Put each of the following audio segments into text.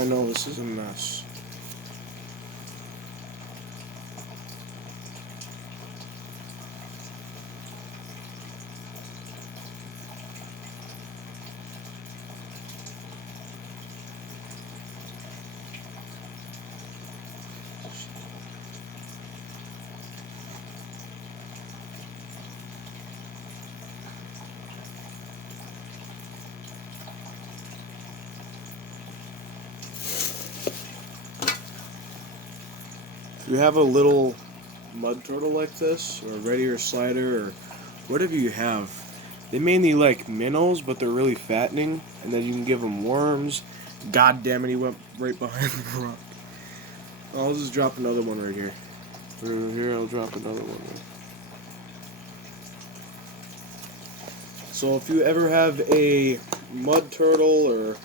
I know this is a mess. If you have a little mud turtle like this, or a red ear slider, or whatever you have, they mainly like minnows, but they're really fattening, and then you can give them worms. God damn it, he went right behind the rock. I'll just drop another one right here. Right here, I'll drop another one. Right. So if you ever have a mud turtle or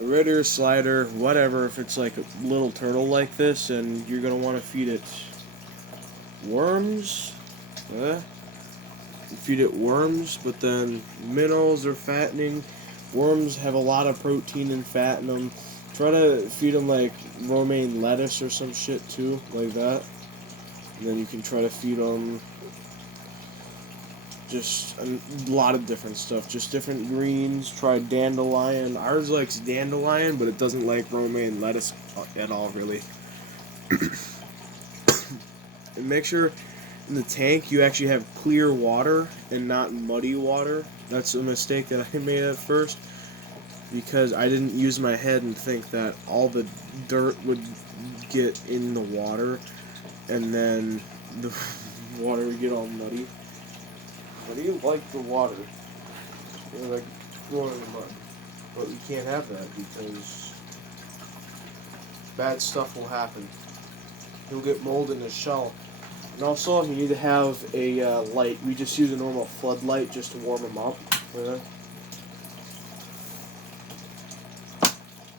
a red ear slider, whatever, if it's like a little turtle like this, and you're gonna want to feed it worms, feed it worms, but then minnows are fattening. Worms have a lot of protein and fat in them. Try to feed them like romaine lettuce or some shit too, like that. And then you can try to feed them just a lot of different stuff, just different greens. Try dandelion. Ours likes dandelion, but it doesn't like romaine lettuce at all, really. And make sure in the tank you actually have clear water and not muddy water. That's a mistake that I made at first, because I didn't use my head and think that all the dirt would get in the water and then the water would get all muddy. But you like the water. You like throwing in the mud. But you can't have that because bad stuff will happen. He'll get mold in his shell. And also, you need to have a light. We just use a normal floodlight just to warm them up.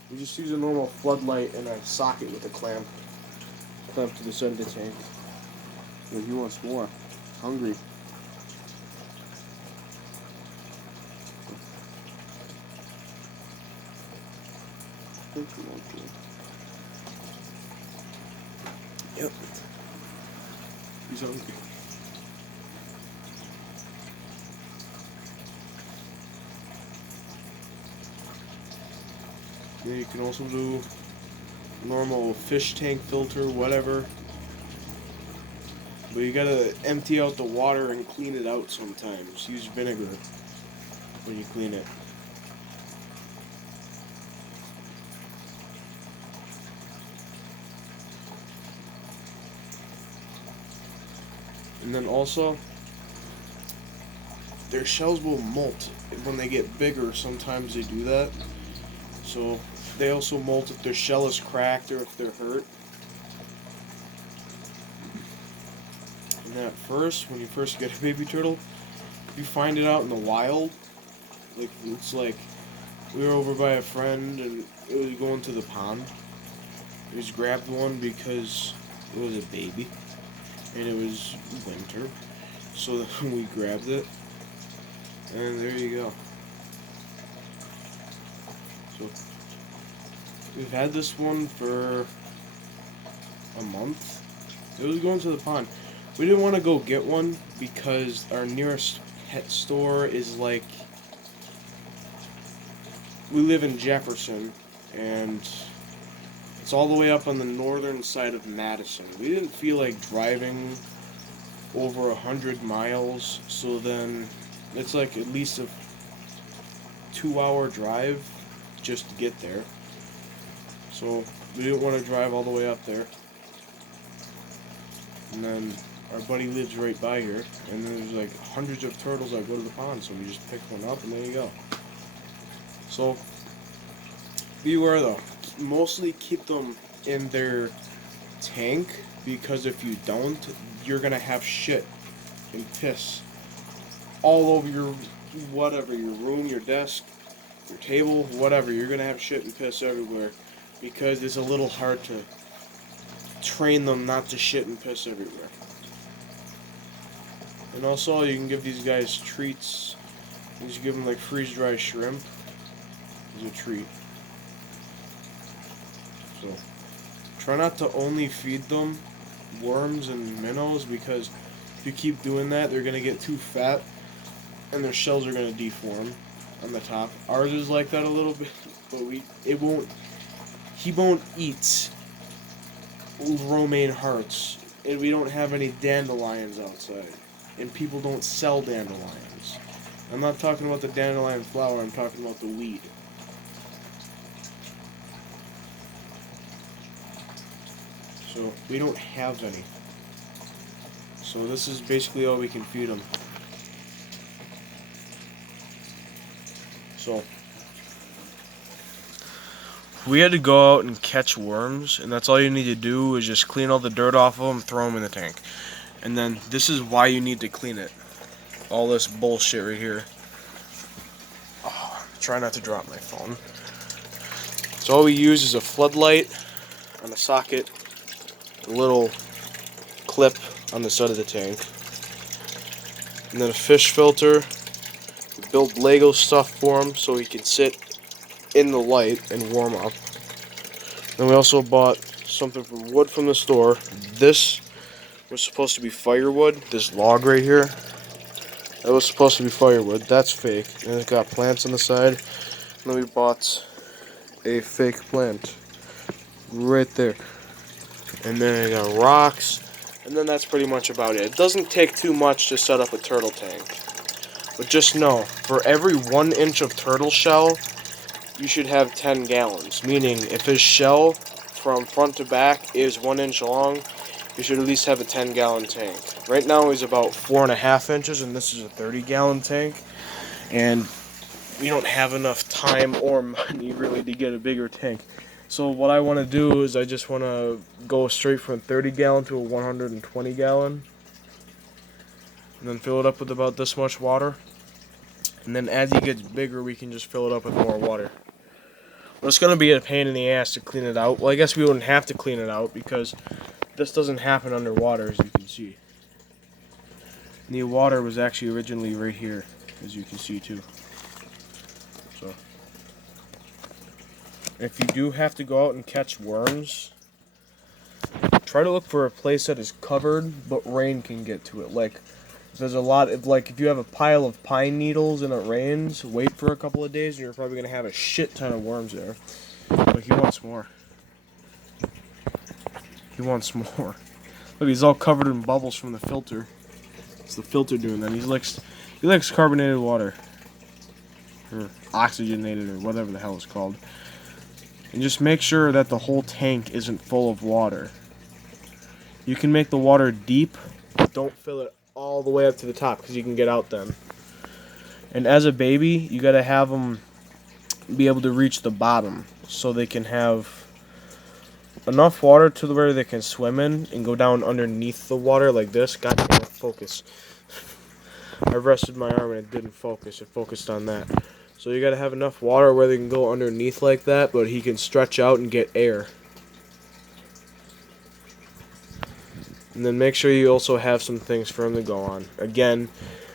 We just use a normal floodlight and a socket with a clamp. Clamp to the side of the tank. Yeah, he wants more. Hungry. Yep. He's hungry. Yeah, you can also do normal fish tank filter, whatever. But you gotta empty out the water and clean it out sometimes. Use vinegar when you clean it. And then also, their shells will molt when they get bigger. Sometimes they do that. So they also molt if their shell is cracked or if they're hurt. And then at first, when you first get a baby turtle, you find it out in the wild. Like, it's like, we were over by a friend and it was going to the pond. We just grabbed one because it was a baby. And it was winter. So we grabbed it. And there you go. So we've had this one for a month. It was going to the pond. We didn't want to go get one because our nearest pet store is like, we live in Jefferson and it's all the way up on the northern side of Madison. We didn't feel like driving over 100 miles, so then it's like at least a 2-hour drive just to get there. So we didn't want to drive all the way up there. And then our buddy lives right by here, and there's like hundreds of turtles that go to the pond, so we just picked one up and there you go. So beware though, mostly keep them in their tank, because if you don't, you're gonna have shit and piss all over your whatever, your room, your desk, your table, whatever. You're gonna have shit and piss everywhere because it's a little hard to train them not to shit and piss everywhere. And also, you can give these guys treats. You just give them like freeze-dried shrimp as a treat. So try not to only feed them worms and minnows, because if you keep doing that, they're gonna get too fat and their shells are gonna deform on the top. Ours is like that a little bit, but he won't eat romaine hearts, and we don't have any dandelions outside, and people don't sell dandelions. I'm not talking about the dandelion flower, I'm talking about the weed. So we don't have any. So this is basically all we can feed them. So we had to go out and catch worms, and that's all you need to do is just clean all the dirt off of them, throw them in the tank. And then this is why you need to clean it. All this bullshit right here. Oh, try not to drop my phone. So all we use is a floodlight on the socket, a little clip on the side of the tank, and then a fish filter. We built Lego stuff for him so he can sit in the light and warm up. Then we also bought something from wood from the store. This was supposed to be firewood. This log right here, that was supposed to be firewood. That's fake, and it's got plants on the side. And then we bought a fake plant right there. And then I got rocks, and then that's pretty much about it. It doesn't take too much to set up a turtle tank. But just know, for every 1 inch of turtle shell, you should have 10 gallons. Meaning, if his shell from front to back is 1 inch long, you should at least have a 10-gallon tank. Right now he's about 4.5 inches, and this is a 30-gallon tank. And we don't have enough time or money really to get a bigger tank. So what I want to do is I just want to go straight from 30-gallon to a 120-gallon. And then fill it up with about this much water. And then as he gets bigger, we can just fill it up with more water. But it's going to be a pain in the ass to clean it out. Well, I guess we wouldn't have to clean it out because this doesn't happen underwater, as you can see. And the water was actually originally right here, as you can see too. So, if you do have to go out and catch worms, try to look for a place that is covered, but rain can get to it. Like, there's a lot of, like, if you have a pile of pine needles and it rains, wait for a couple of days and you're probably going to have a shit ton of worms there. But he wants more. He wants more. Look, he's all covered in bubbles from the filter. It's the filter doing that. He likes carbonated water. Or oxygenated, or whatever the hell it's called. And just make sure that the whole tank isn't full of water. You can make the water deep, but don't fill it all the way up to the top because you can get out then. And as a baby, you gotta have them be able to reach the bottom so they can have enough water to where they can swim in and go down underneath the water like this. God damn it, focus. I rested my arm and it didn't focus. It focused on that. So you gotta have enough water where they can go underneath like that, but he can stretch out and get air. And then make sure you also have some things for him to go on. Again,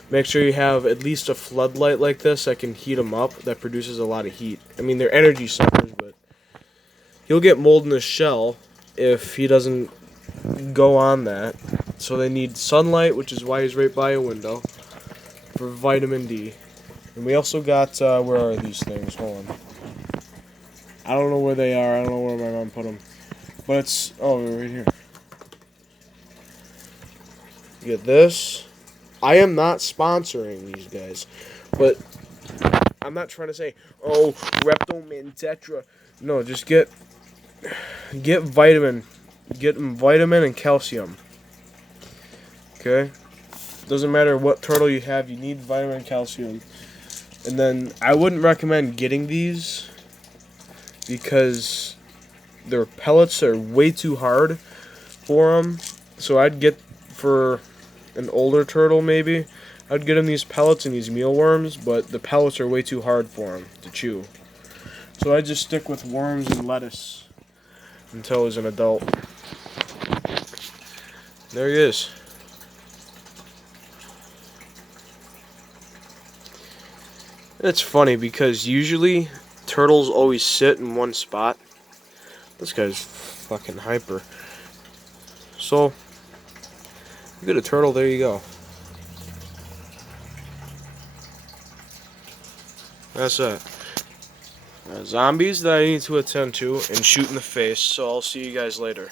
make sure you have at least a floodlight like this that can heat him up, that produces a lot of heat. I mean, they're energy suckers, but he'll get mold in his shell if he doesn't go on that. So they need sunlight, which is why he's right by a window, for vitamin D. And we also got, where are these things? Hold on. I don't know where they are. I don't know where my mom put them. But it's, oh, they're right here. You get this. I am not sponsoring these guys, but I'm not trying to say, oh, Reptomin Tetra. No, just get vitamin. Get them vitamin and calcium. Okay? Doesn't matter what turtle you have, you need vitamin and calcium. And then I wouldn't recommend getting these because their pellets are way too hard for them. So I'd get, for an older turtle maybe, I'd get him these pellets and these mealworms, but the pellets are way too hard for him to chew. So I just stick with worms and lettuce until he's an adult. There he is. It's funny because usually turtles always sit in one spot, This guy's fucking hyper. So, you get a turtle, there you go. That's it. Zombies that I need to attend to and shoot in the face, so I'll see you guys later.